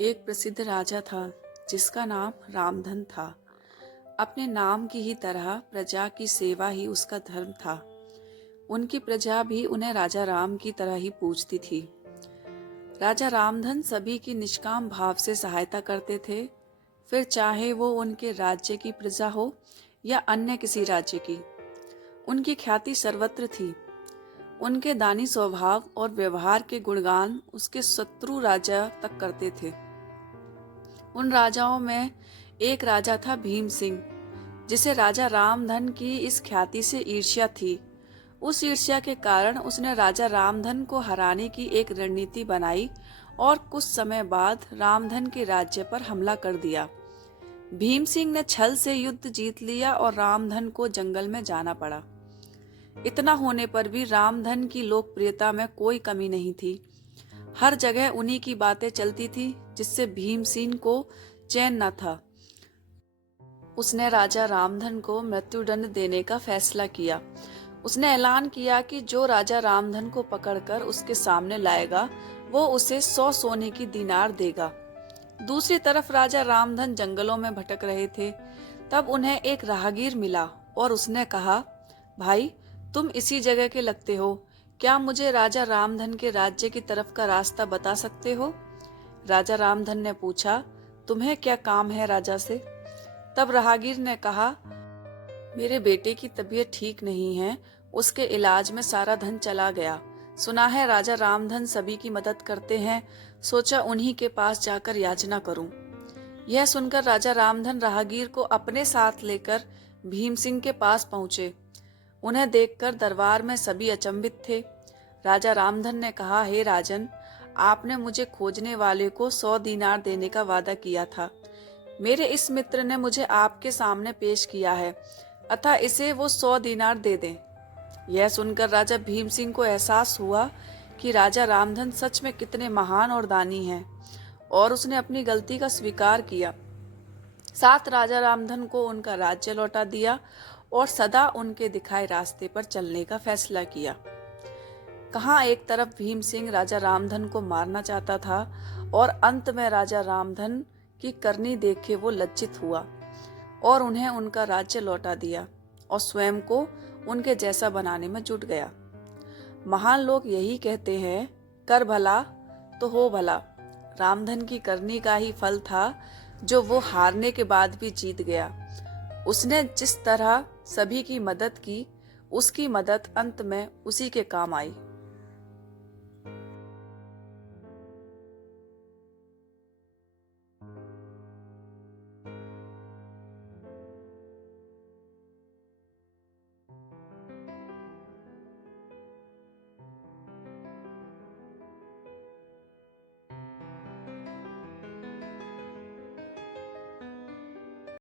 एक प्रसिद्ध राजा था जिसका नाम रामधन था। अपने नाम की ही तरह प्रजा की सेवा ही उसका धर्म था। उनकी प्रजा भी उन्हें राजा राम की तरह ही पूजती थी। राजा रामधन सभी की निष्काम भाव से सहायता करते थे, फिर चाहे वो उनके राज्य की प्रजा हो या अन्य किसी राज्य की। उनकी ख्याति सर्वत्र थी। उनके दानी स्वभाव और व्यवहार के गुणगान उसके शत्रु राजा तक करते थे। उन राजाओं में एक राजा था भीम सिंह, जिसे राजा रामधन की इस ख्याति से ईर्ष्या थी। उस ईर्ष्या के कारण उसने राजा रामधन को हराने की एक रणनीति बनाई और कुछ समय बाद रामधन के राज्य पर हमला कर दिया। भीम सिंह ने छल से युद्ध जीत लिया और रामधन को जंगल में जाना पड़ा। इतना होने पर भी रामधन की लोकप्रियता में कोई कमी नहीं थी। हर जगह उन्हीं की बातें चलती थी, जिससे भीम सिंह को चैन न था। उसने राजा रामधन को मृत्युदंड देने का फैसला किया। उसने ऐलान किया कि जो राजा रामधन को पकड़कर उसके सामने लाएगा, वो उसे 100 सोने की दीनार देगा। दूसरी तरफ राजा रामधन जंगलों में भटक रहे थे। तब उन्हें एक राहगीर मिला और उसने कहा, भाई, तुम इसी जगह के लगते हो, क्या मुझे राजा रामधन के राज्य की तरफ का रास्ता बता सकते हो? राजा रामधन ने पूछा, तुम्हें क्या काम है राजा से? तब राहगीर ने कहा, मेरे बेटे की तबीयत ठीक नहीं है, उसके इलाज में सारा धन चला गया। सुना है राजा रामधन सभी की मदद करते हैं, सोचा उन्हीं के पास जाकर याचना करूं। यह सुनकर राजा रामधन राहगीर को अपने साथ लेकर भीम सिंह के पास पहुंचे। उन्हें देखकर दरबार में सभी अचंभित थे। राजा रामधन ने कहा, हे राजन, आपने मुझे खोजने वाले को 100 दीनार देने का वादा किया था। मेरे इस मित्र ने मुझे आपके सामने पेश किया है, अतः इसे वो 100 दीनार दे दें। यह सुनकर राजा भीम सिंह को एहसास हुआ कि राजा रामधन सच में कितने महान और दानी हैं, और उसने अपनी गलती का स्वीकार किया। साथ राजा रामधन को उनका राज्य लौटा दिया और सदा उनके दिखाए रास्ते पर चलने का फैसला किया। कहाँ एक तरफ भीम सिंह राजा रामधन को मारना चाहता था और अंत में राजा रामधन की करनी देखे वो लज्जित हुआ और उन्हें उनका राज्य लौटा दिया और स्वयं को उनके जैसा बनाने में जुट गया। महान लोग यही कहते हैं, कर भला तो हो भला। रामधन की करनी का ही फल था जो वो हारने के बाद भी जीत गया। उसने जिस तरह सभी की मदद की, उसकी मदद अंत में उसी के काम आई।